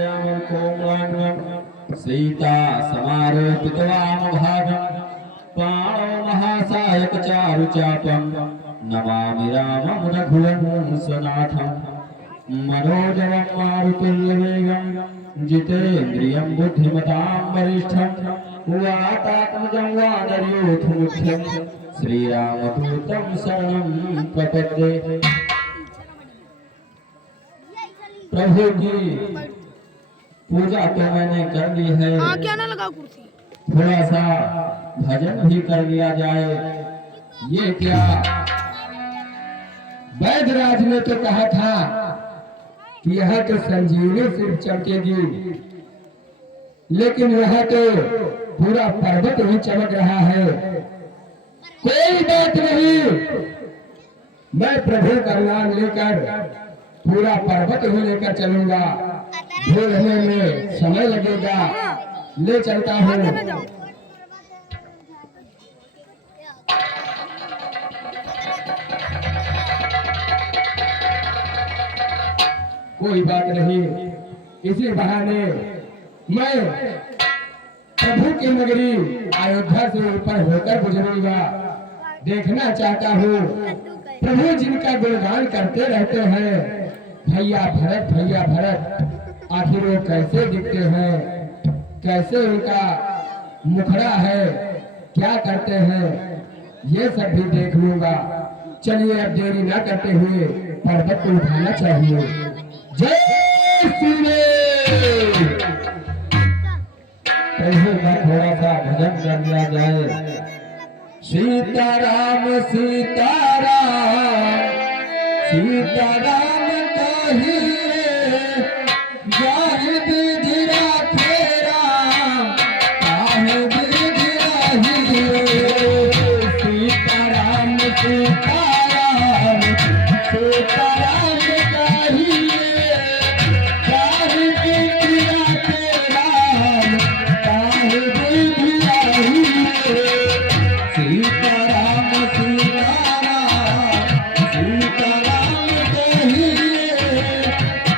श्यामं कोमलांगं सीता समारोपितवामभागं पाणौ महासायकचारुचापं नमामि रामं रघुवंशनाथं मनोजवं मारुतुल्यवेगं जितेन्द्रियं बुद्धिमतां वरिष्ठं वातात्मजं वानरयूथमुख्यं श्रीरामदूतं शरणं प्रपद्ये। प्रभु की पूजा तो मैंने कर ली है, क्या ना लगाओ कुर्सी, थोड़ा सा भजन भी कर लिया जाए। ये क्या, वैद्यराज ने तो कहा था कि यह तो संजीवनी सिर्फ चमकेगी, लेकिन यह तो पूरा पर्वत ही चमक रहा है। कोई बात नहीं, मैं प्रभु का नाम लेकर पूरा पर्वत ही लेकर चलूंगा। ढूंढने में समय लगेगा, ले चलता हूँ। कोई बात नहीं, इसी बहाने मैं प्रभु की नगरी अयोध्या से ऊपर होकर गुजरूंगा। देखना चाहता हूँ प्रभु जिनका गुणगान करते रहते हैं, भैया भरत, आखिर वो कैसे दिखते हैं, कैसे उनका मुखड़ा है, क्या करते हैं, ये सब भी देख लूंगा। चलिए अब देरी ना करते हुए पर्वत को उठाना चाहिए। जय श्री राम। प्रभु का थोड़ा सा भजन कर लिया जाए। सीताराम सीताराम सीताराम कहिए, जाहि विधि राखे राम, ताहि विधि रहिए। सीताराम सीताराम सीताराम कहिए, जाहि विधि राखे राम, ताहि विधि रहिए। सीताराम सीताराम सीताराम कहिए,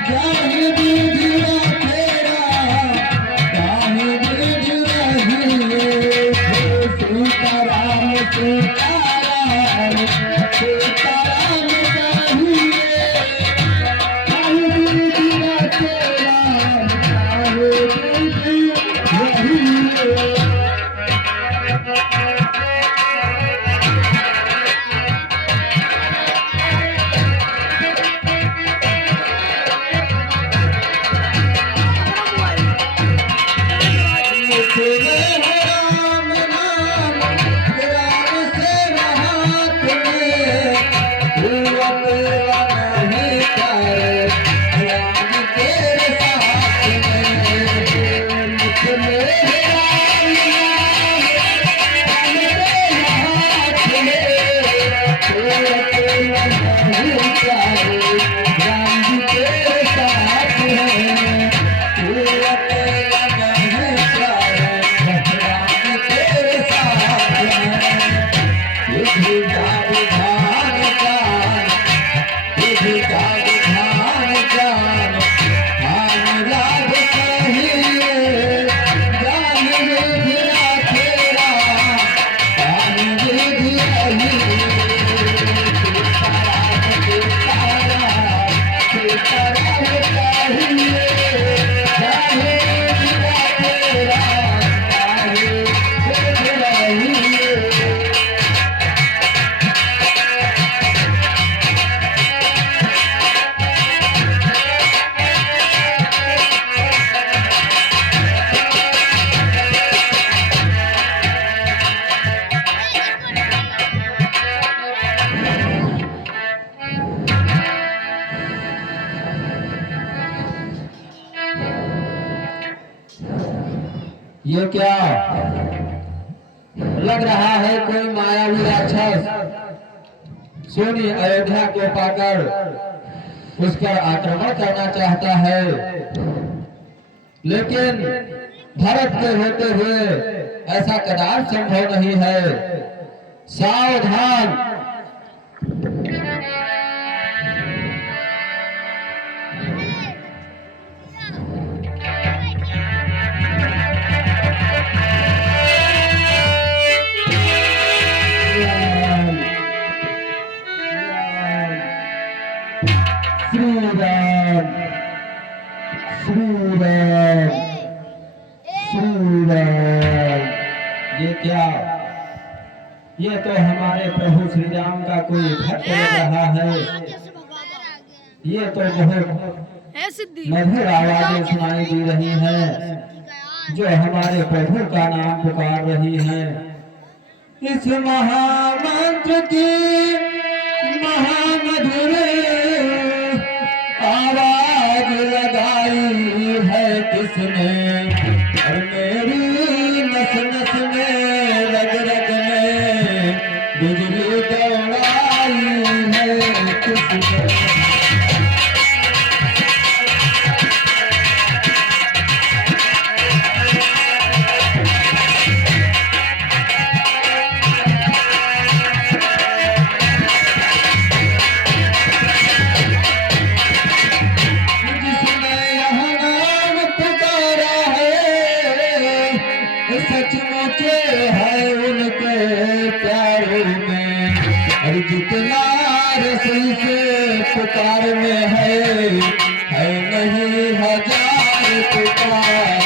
जाहि विधि राखे राम, ताहि विधि रहिए। सीताराम सीताराम सीताराम कहिए, जाहि विधि राखे राम, ताहि विधि रहिए। राम नाम राम से हाथ में, हुआ मेरा नहीं करे, राम तेरे साथ में। मुख में राम नाम मेरे हाथ में, हुआ मेरा नहीं करे, राम तेरे साथ में। हुआ मेरा नहीं करे, राम तेरे साथ में। विधि का विधान जान, विधि का विधान जान, ध्यान लाग कहिए, जान विधि राखे राम, ध्यान विधि रहिए। सीताराम सीताराम सीताराम कहिए, जान विधि राखे राम, ताहि विधि रहिए। ये क्या लग रहा है, कोई मायावी राक्षस सोनी अयोध्या को पाकर उस पर आक्रमण करना चाहता है, लेकिन भरत के होते हुए ऐसा कदाच संभव नहीं है। सावधान। क्या ये तो हमारे प्रभु श्री राम का कोई भक्त लग रहा है। ये तो बहुत मधुर आवाजें सुनाई दे रही हैं जो हमारे प्रभु का नाम पुकार रही हैं। इस महामंत्र की महामधुर आवाज लगाई है किसने, और मेरी नस नस में रग रग में बिजली दौड़ाई है किसने। जितना रसोई से पुकार में है नहीं हजार पुकार।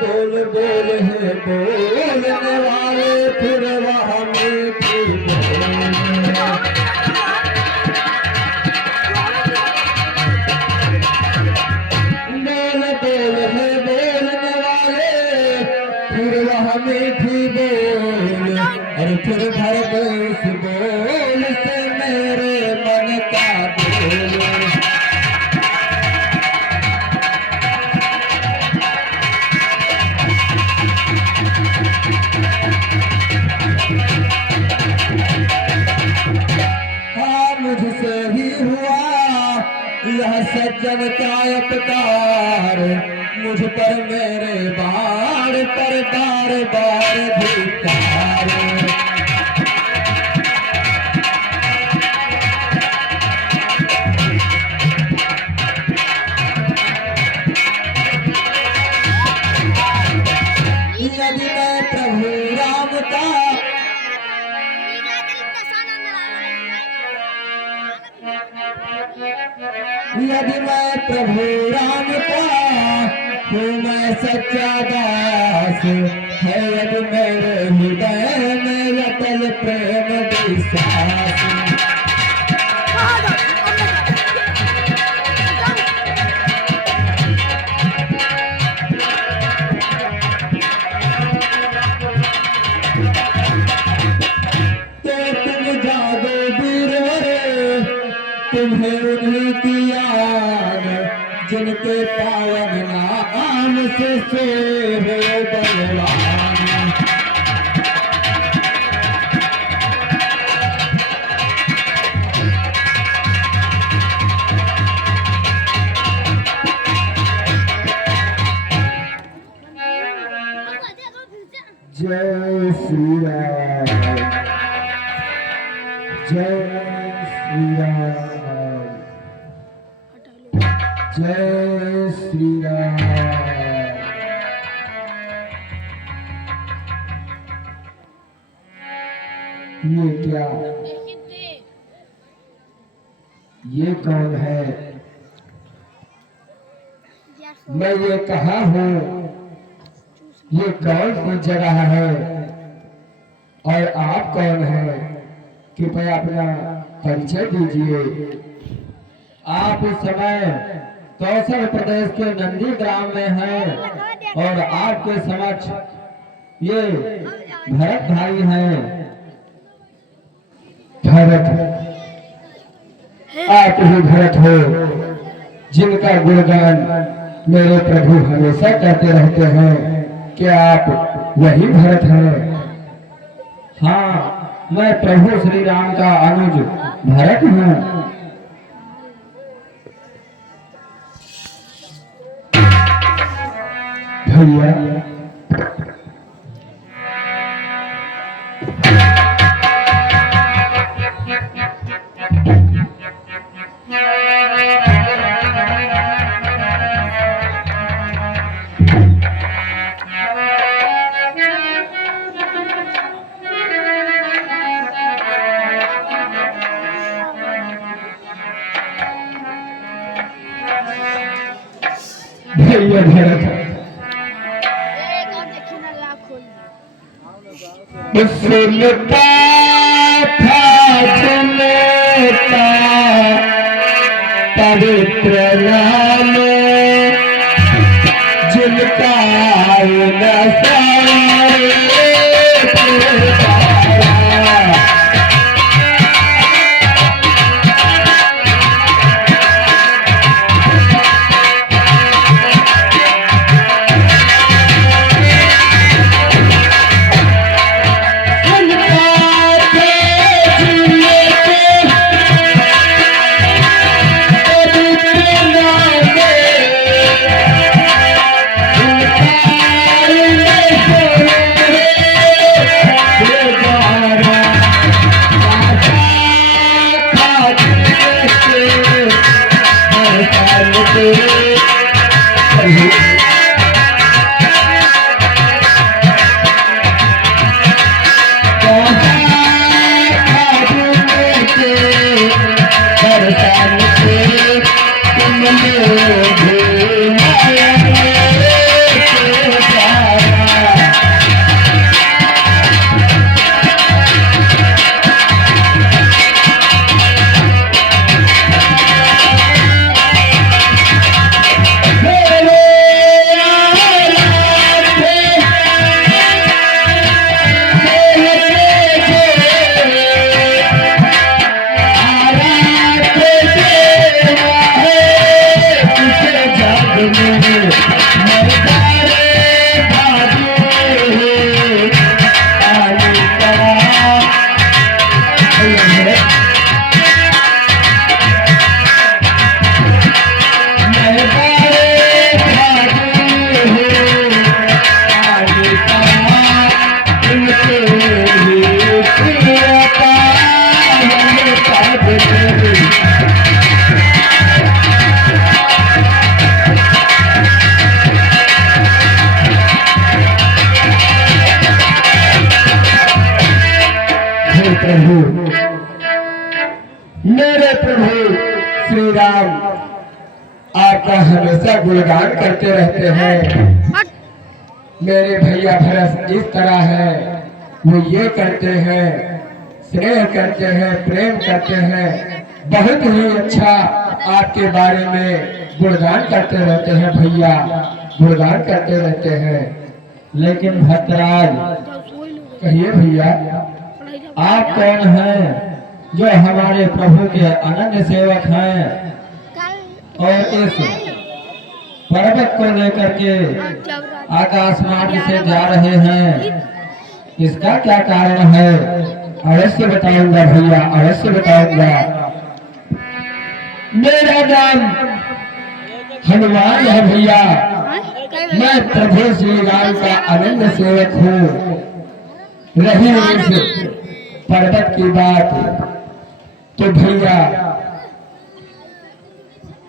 बोल बोल है बोलने वाले फिर वहाँ मीठी मीठी बोल, और फिर भर उस बोल से मेरे मन का बोल। हाँ मुझसे ही हुआ यह सज्जन का उपकार, मुझ पर मेरे बार पर बार बार धिक्कार। यदि मैं प्रभु राम का यदि मैं प्रभु राम का हूँ मैं सच्चा दास, है यदि मेरे हृदय में अटल प्रेम विश्वास। तो तुम जागो वीर तुम्हें उन्हीं की याद, जिनके पावन नाम से सोए बलवान। जय श्री राम, जय श्री राम, जय श्री राम। ये क्या, ये कौन है? मैं ये कहाँ हूँ? ये कौन सी जगह है और आप कौन हैं? कृपया अपना परिचय दीजिए। आप इस समय कौशल प्रदेश के नंदी ग्राम में हैं और आपके समक्ष ये भरत भाई हैं। भरत, आप ही भरत हो जिनका गुणगान मेरे प्रभु हमेशा कहते रहते हैं। क्या आप वही भरत हैं? हाँ, मैं प्रभु श्री राम का अनुज भरत हूँ। भैया, भैया भरत सुनता था सुनता पवित्र नाम जिनका प्रभु मेरे प्रभु श्री राम आपका हमेशा गुणगान करते रहते हैं। मेरे भैया भरत इस तरह है, वो ये करते हैं, स्नेह करते हैं, प्रेम करते हैं, बहुत ही अच्छा आपके बारे में गुणगान करते रहते हैं भैया, गुणगान करते रहते हैं। लेकिन भक्तराज कहिए भैया, आप कौन हैं जो हमारे प्रभु के अनन्य सेवक हैं और इस पर्वत को लेकर के आकाश मार्ग से जा रहे हैं, इसका क्या कारण है? अवश्य बताऊंगा भैया, अवश्य बताऊंगा। मेरा नाम हनुमान है भैया, मैं प्रभु श्री राम का अनन्य सेवक हूँ। रही इस पर्वत की बात तो भैया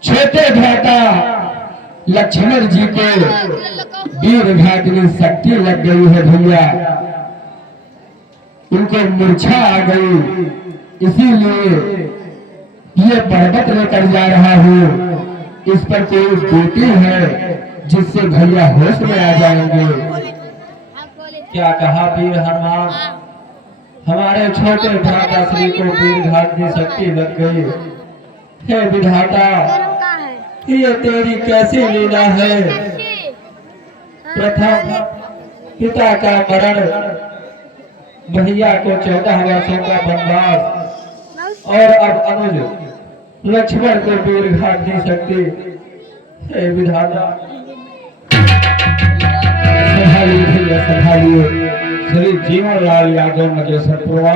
छोटे भ्राता लक्ष्मण जी को वीर घातनी शक्ति लग गई है भैया, उनको मूर्छा आ गई, इसीलिए ये पर्वत लेकर जा रहा हूँ। इस पर कोई बेटी है जिससे भैया होश में आ जाएंगे। क्या कहा वीर हनुमान, हमारे छोटे भ्राता श्री को वीर घातनी शक्ति लग गई। हे विधाता, ये तेरी कैसी लीला है? प्रथम पिता का मरण, भैया को 14 वर्षों का वनवास और अब अनुज लक्ष्मण को वीर घातनी शक्ति। हे विधाता संभालिए, संभालिए। श्री जीवनलाल यादव नगेश्वरपुरवा,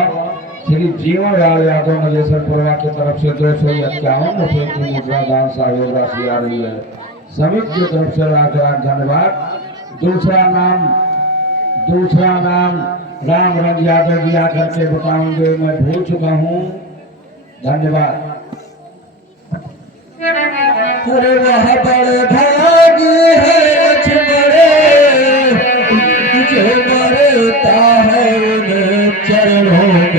श्री जीवनलाल यादव नगेश्वरपुरवा की तरफ से 251 रुपए की मुद्रा दान सहयोग राशि आ रही है। समित की तरफ से लाख धन्यवाद। दूसरा नाम राम रंग यादव जी आकर के बताऊंगे, मैं भूल चुका हूँ। धन्यवाद। अरे वह बड़े भागी है लक्ष्मण, जो मरता है चरणों में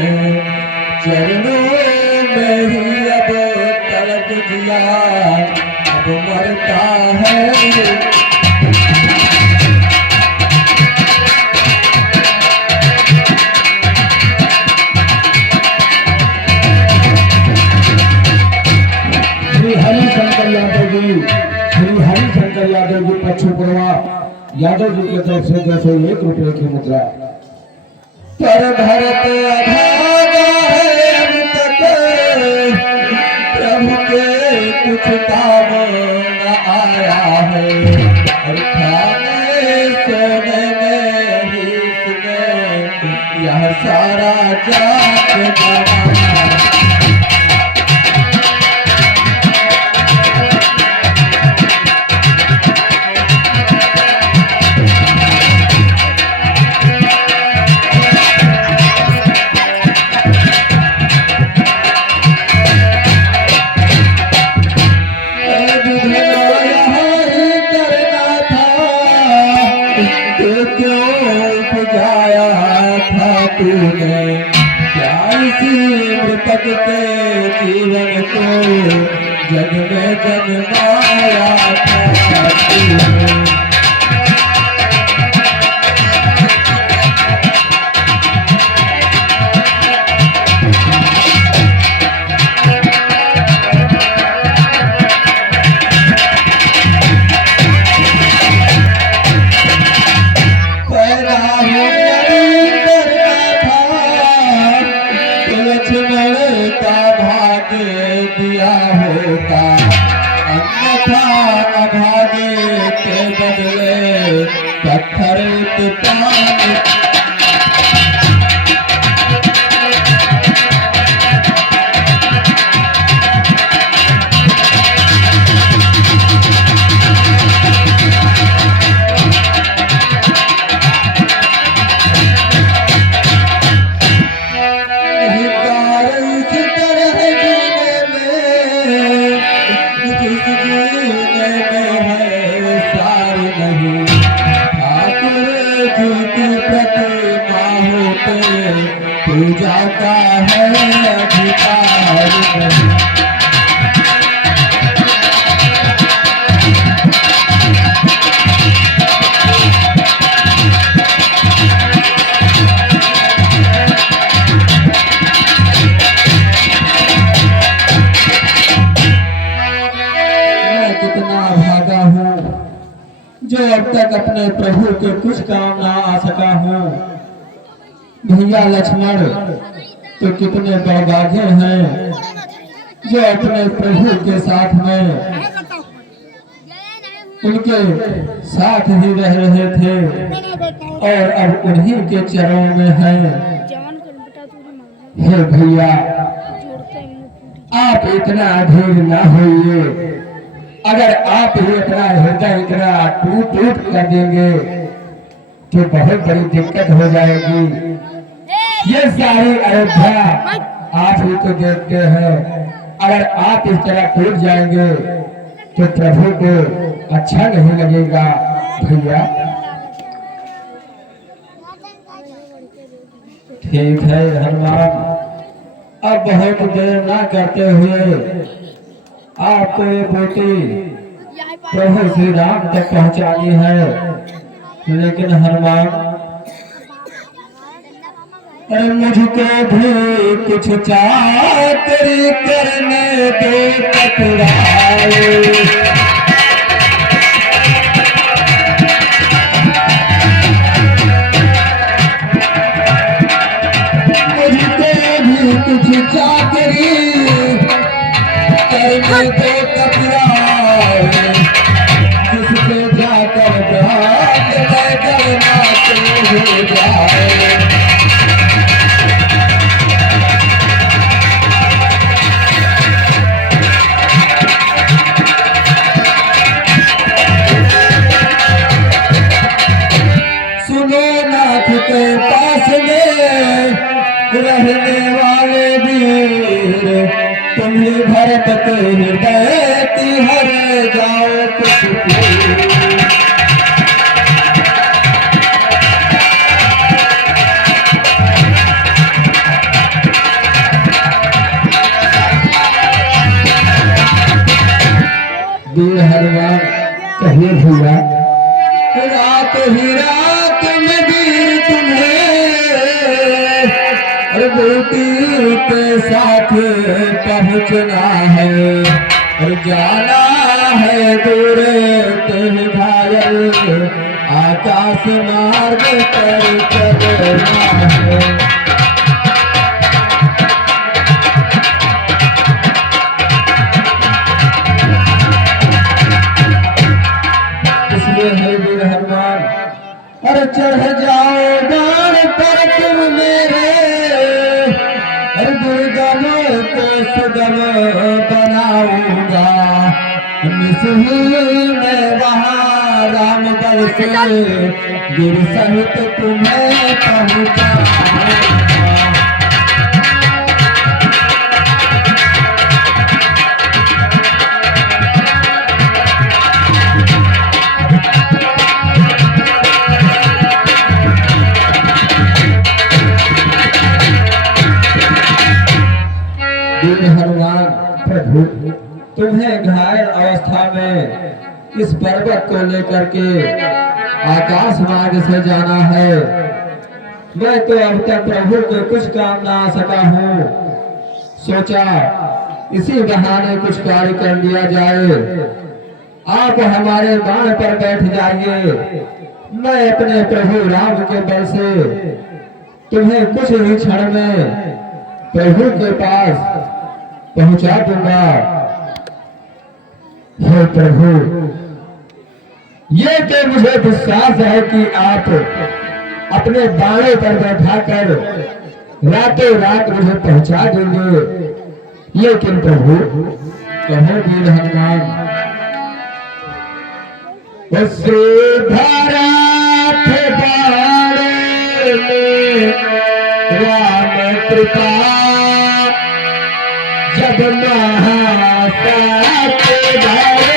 ही अब तलक दिया, अब मरता है। श्री हरिशंकर यादव जी, श्री हरिशंकर यादव जी पच्छुपुरवा यादव जी की तरफ से 201 रुपए की मुद्रा। पर भरत अभागा है अब तक, प्रभु के कुछ काम न आया है। और खाने सोने में हिस्स में यह सारा जात जमाना। तूने क्या इसी मृतक के जीवन को जग में जन्माया था तूने। दिया होता अन्यथा अभागे के बदले पत्थर पानी। पूजा का है अधिकार नहीं। मैं कितना भागा हूँ जो अब तक अपने प्रभु के कुछ काम ना आ सका हूँ। भैया लक्ष्मण तो कितने बड़भागे हैं जो अपने प्रभु के साथ में उनके साथ ही रह रहे थे और अब उन्हीं के चरणों में हैं। हे भैया आप इतना अधीर ना होइए। अगर आप ही अपना हृदय इतना टूट टूट कर देंगे तो बहुत बड़ी दिक्कत हो जाएगी। ये सारी अयोध्या आप ही तो देखते हैं। अगर आप इस तरह टूट जाएंगे तो प्रभु को अच्छा नहीं लगेगा। भैया ठीक है हनुमान, अब बहुत देर ना करते हुए आपको ये बेटी प्रभु श्री राम तक पहुंचानी है। लेकिन हनुमान मुझको भी कुछ चाकरी करने दो टकराए। मुझको भी कुछ चाकरी करने दो टकराए। जिससे जाकर भाग में करना तो हो जाए। के पास में रहने वाले वीर तुम्हें भरत के हृदय की हर जाओ कुछ। वीर हनुमान कहिए भैया। रात ही रात में वीर तुम्हें और बेटी के साथ पहुंचना है और जाना है दूर के घायल आकाश मार्ग पर चलना है। है वीर हनुमान। और चढ़ जाओ गान पर तुम मेरे और दुर्गम को सुगम बनाऊंगा। निसही में वहाँ राम बल से गिर सहित तुम्हें पहुँचाऊंगा। हनुमान प्रभु तुम्हें घायल अवस्था में इस पर्वत को लेकर के आकाश मार्ग से जाना है। मैं तो अब तक प्रभु के कुछ काम ना आ सका हूँ, सोचा इसी बहाने कुछ कार्य कर लिया जाए। आप हमारे बाण पर बैठ जाइए, मैं अपने प्रभु राम के बल से तुम्हें कुछ ही क्षण में प्रभु के पास पहुंचा दूंगा। हे प्रभु, ये तो मुझे विश्वास है कि आप अपने बाणों पर बैठा कर रातों रात मुझे पहुंचा देंगे। लेकिन प्रभु कहो वीर हनुमान, उससे भरा थे बाणे में राम कृपा जब महासात धारे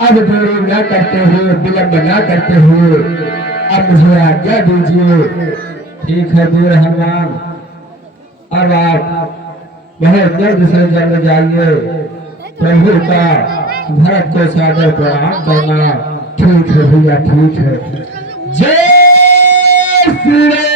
अब देरी न करते हुए, विलंब न करते हुए अब मुझे आज्ञा दीजिए। ठीक है वीर हनुमान, अब आप बहुत जल्द से जल्द जाइए, प्रभु का भरत को सादर प्रणाम करना। ठीक है भैया, ठीक है। जय श्री राम।